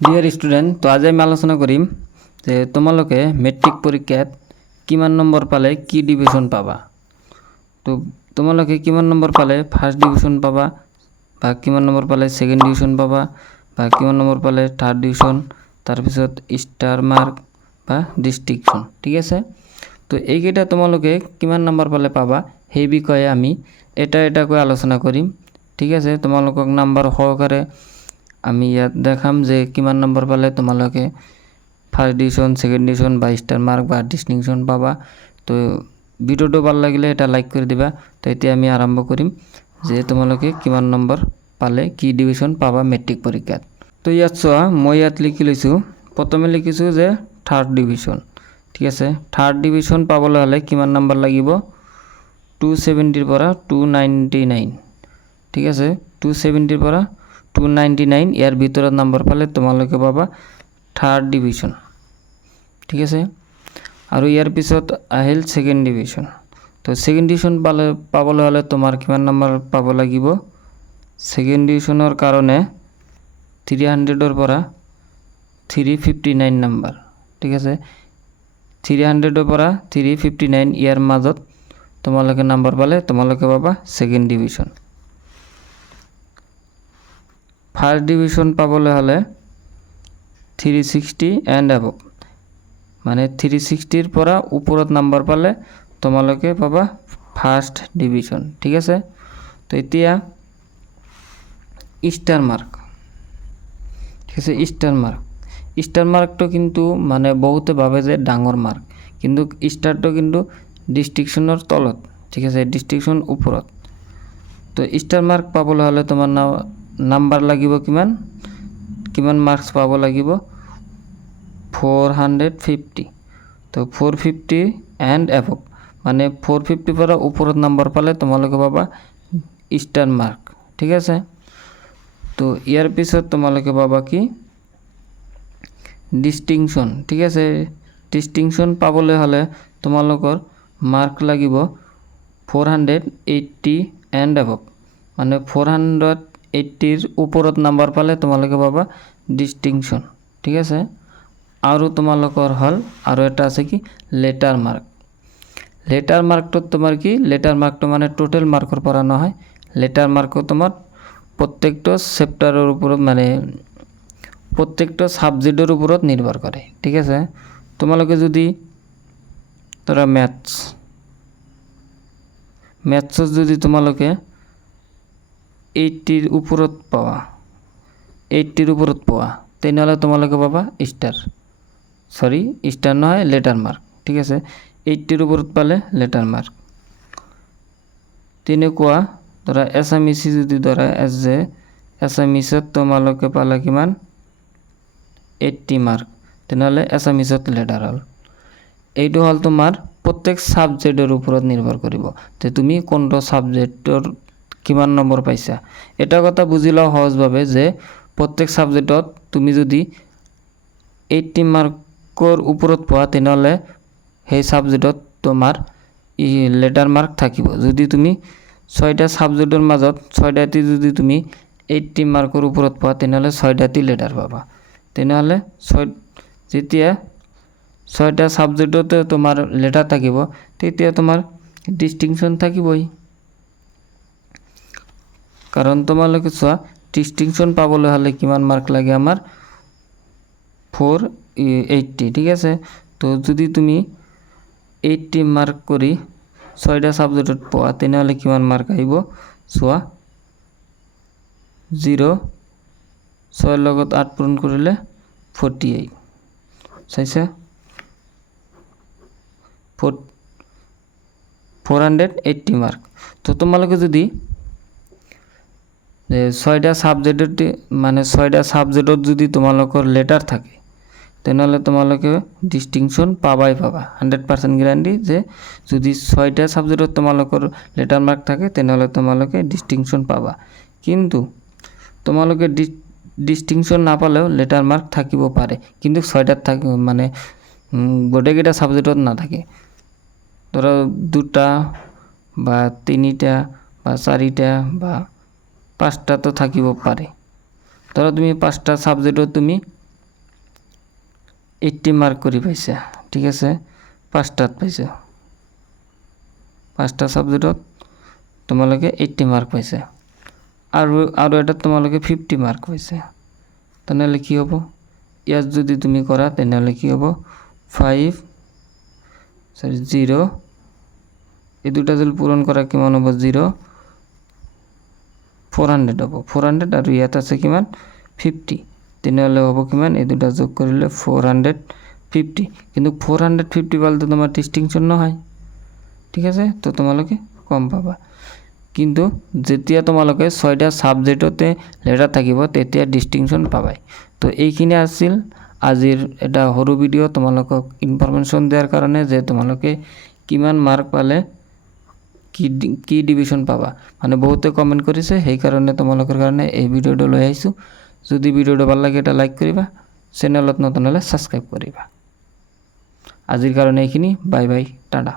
Dear student, তো আজ আমি আলোচনা করিম যে তোমালোকে মেট্রিক পরীক্ষাত কিমান নম্বর পালে কি ডিভিশন পাবা। তো তোমালোকে কিমান নম্বর পালে ফার্স্ট ডিভিশন পাবা, বা কিমান নম্বৰ পালে সেকেন্ড ডিভিশন পাবা, বা কিমান নম্বৰ পালে থাৰ্ড ডিভিশন, তাৰপিছত স্টাৰ মাৰ্ক বা ডিস্টিংশন। ঠিক আছে, তো এইকেইটা তোমালোকে কিমান নম্বৰ পালে পাবা সেই বিষয়ে আমি এটাকৈ আলোচনা কৰিম। ঠিক আছে, তোমালোকক নাম্বাৰ সহকাৰে আমি ইয়াত দেখাম যে কিমান নম্বৰ পালে তোমালোকে ফার্স্ট ডিভিশন, সেকেন্ড ডিভিশন বা স্টার মার্ক বা ডিস্টিংশন পাবা। তো ভিডিওটো ভাল লাগিলে এটা লাইক করে দিবা। তো এতিয়া আমি আৰম্ভ কৰিম যে তোমালোকে কিমান নম্বৰ পালে কি ডিভিশন পাবা মেট্ৰিক পৰীক্ষাত। তো ইয়াত চোৱা, মই ইয়াত লিখি লৈছোঁ, প্ৰথমে লিখিছোঁ যে থাৰ্ড ডিভিশন। ঠিক আছে, থাৰ্ড ডিভিশন পাবলৈ হ'লে কিমান নম্বৰ লাগিব? 270 পৰা 299। ঠিক আছে, 270 পৰা 299 ইয়াৰ ভিতৰত নম্বৰ পালে তোমালোকে পাবা থাৰ্ড ডিভিশন। ঠিক আছে, আৰু ইয়াৰ পিছত আহিল সেকেন্ড ডিভিশন। তো সেকেন্ড ডিভিশন পাবলৈ হ'লে তোমাৰ কিমান নম্বৰ পাব লাগিব? সেকেন্ড ডিভিশনৰ কাৰণে 300ৰ পৰা 359 নম্বৰ। ঠিক আছে, 300ৰ পৰা 359 ইয়াৰ মাজত তোমালোকে নম্বৰ পালে তোমালোকে পাবা সেকেন্ড ডিভিশন। ফাৰ্স্ট ডিভিশন পাবলৈ হ'লে 360 এণ্ড অ্যাবভ, মানে 360ৰ পৰা ওপৰত নম্বৰ পালে তোমালোকে পাবা ফার্স্ট ডিভিশন। ঠিক আছে, তো এতিয়া স্টার মার্ক। ঠিক আছে, স্টার মার্কটো কিন্তু মানে বহুতে ভাবে যে ডাঙৰ মাৰ্ক, কিন্তু স্টাৰটো কিন্তু ডিস্টিংশনৰ তলত। ঠিক আছে, ডিস্টিংশন ওপৰত। তো স্টাৰ মাৰ্ক পাবলৈ হ'লে তোমাৰ নাম্বাৰ লাগিব কিমান মাৰ্কস পাব লাগিব? 450। তো 450 এণ্ড অ্যাবভ, মানে 450 পৰা ওপৰত নম্বৰ পালে তোমালোকে পাবা স্টাৰ মাৰ্ক। ঠিক আছে, তো ইয়াৰ পিছত তোমালোকে পাবা কি? ডিস্টিংশন। ঠিক আছে, ডিস্টিংশন পাবলৈ হ'লে তোমালোকৰ মাৰ্ক লাগিব 480 এণ্ড অ্যাবভ, মানে 480ৰ ওপৰত নম্বৰ পালে তোমালোকে পাবা ডিস্টিংশন। ঠিক আছে, আৰু তোমালোকৰ হ'ল আৰু এটা আছে কি? Letter mark. লেটাৰ মাৰ্কটোত তোমাৰ কি? লেটাৰ মাৰ্কটো মানে টোটেল মাৰ্কৰ পৰা নহয়। লেটাৰ মাৰ্কটো তোমাৰ প্ৰত্যেকটো চেপ্টাৰৰ ওপৰত, মানে প্ৰত্যেকটো সাবজেক্টৰ ওপৰত নিৰ্ভৰ কৰে। ঠিক আছে, তোমালোকে যদি ধৰা মেথছত যদি তোমালোকে 80ৰ ওপৰত পোৱা তেনেহ'লে তোমালোকে পাবা স্টাৰ নহয়, লেটাৰ মাৰ্ক। ঠিক আছে, 80ৰ ওপৰত পালে লেটাৰ মাৰ্ক। তেনেকুৱা ধৰা এছামিছি যদি ধৰা এছামিছত তোমালোকে পালা কিমান? 80 মাৰ্ক, তেনেহ'লে এছামিছত লেটাৰ হ'ল। এইটো হ'ল তোমাৰ প্ৰত্যেক সাবজেক্টৰ ওপৰত নিৰ্ভৰ কৰিব যে তুমি কোনটো সাবজেক্টৰ কিমান নম্বৰ পাইছা। এটা কথা বুজি লওঁ সহজভাৱে যে প্ৰত্যেক সাবজেক্টত তুমি যদি 80 মাৰ্কৰ ওপৰত পোৱা তেনেহ'লে সেই সাবজেক্টত তোমাৰ লেটাৰ মাৰ্ক থাকিব। যদি তুমি 6টা সাবজেক্টৰ মাজত 6টাতে যদি তুমি 80 মাৰ্কৰ ওপৰত পোৱা তেনেহ'লে 6টাতে লেটাৰ পাবা। তেনেহ'লে যেতিয়া 6টা সাবজেক্টতে তোমাৰ লেটাৰ থাকিব তেতিয়া তোমাৰ ডিস্টিংশন থাকিবই। কাৰণ তোমালোকে চোৱা, ডিস্টিংশন পাবলৈ হ'লে কিমান মাৰ্ক লাগে আমাৰ? 480। ঠিক আছে, তো যদি তুমি 80 মাৰ্ক কৰি 6টা সাবজেক্টত পোৱা তেনেহ'লে কিমান মাৰ্ক আহিব চোৱা। 0, 6ৰ লগত 8 পূৰণ কৰিলে 48। চাইছা, 480 মাৰ্ক। তো তোমালোকে যদি 6টা সাবজেক্টত, মানে 6টা সাবজেক্টত যদি তোমালোকৰ লেটাৰ থাকে তেনেহ'লে তোমালোকে ডিস্টিংশন পাবাই 100% গ্যাৰান্টি যে যদি 6টা সাবজেক্টত তোমালোকৰ লেটার মার্ক থাকে তেনেহ'লে তোমালোকে ডিস্টিংশন পাবা। কিন্তু তোমালোকে ডিস্টিংশন নাপালেও লেটার মার্ক থাকিব পাৰে, কিন্তু 6টাত থাকে, মানে গোটেইকেইটা সাবজেক্টত নাথাকে। ধৰা 2টা বা 3টা বা 4টা বা 5টা তো থাকিব পাৰে। ধৰা তুমি 5টা সাবজেক্টত তুমি 80 মাৰ্ক কৰি পাইছে ঠিক আছে 5টাত পাইছে 5টা সাবজেক্টত তোমালোকে 80 মাৰ্ক পাইছে আৰু এটা তোমালোকে 50 মাৰ্ক পাইছে তেনেহলে কি হ'ব ইয়াত যদি তুমি কৰা তেনেহলে কি হ'ব 0 এই দুটা যদি পূৰণ কৰা কিমান হ'ব 0 400 হ'ব 400 আৰু ইয়াত আছে কিমান 50 তেনেহলে হ'ব কিমান এই দুটা যোগ কৰিলে 450 কিন্তু 450 পালে তোমাৰ ডিস্টিংশন নহয় ঠিক আছে তো তোমালোকে কম পাবা কিন্তু যেতিয়া তোমালোকে 6টা সাবজেক্টতে লেটার থাকিব তেতিয়া ডিস্টিংশন পাবাই তো এইখিনি আছিল আজিৰ এটা সৰু ভিডিও তোমালোকক ইনফৰমেশন দেওয়াৰ কাৰণে যে তোমালোকে কিমান মাৰ্ক পালে কি ডিভিশন পাবা মানে বহুতে কমেন্ট কৰিছে সেই কাৰণে তোমালোকৰ কাৰণে এই ভিডিওটো লৈ আহিছো যদি ভিডিওটো ভাল লাগে এটা লাইক কৰিবা চেনেলত নতুন হলে সাবস্ক্ৰাইব কৰিবা আজিৰ কাৰণে এইখিনি বাই বাই টাটা